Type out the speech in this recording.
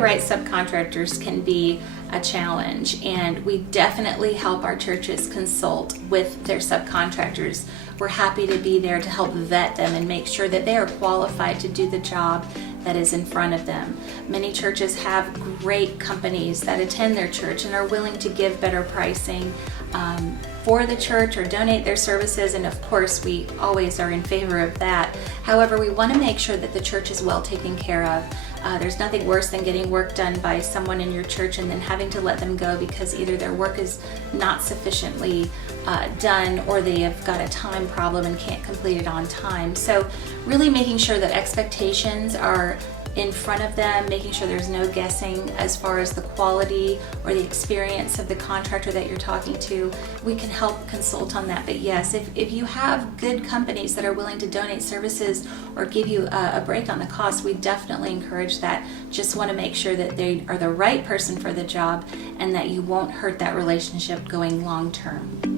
the right subcontractors can be a challenge, and we definitely help our churches consult with their subcontractors. We're happy to be there to help vet them and make sure that they are qualified to do the job that is in front of them. Many churches have great companies that attend their church and are willing to give better pricing for the church or donate their services, and of course we always are in favor of that. However, we want to make sure that the church is well taken care of. There's nothing worse than getting work done by someone in your church and then having to let them go because either their work is not sufficiently done or they have got a time problem and can't complete it on time. So really making sure that expectations are in front of them, making sure there's no guessing as far as the quality or the experience of the contractor that you're talking to. We can help consult on that. But yes, if you have good companies that are willing to donate services or give you a break on the cost, we definitely encourage that. Just want to make sure that they are the right person for the job and that you won't hurt that relationship going long term.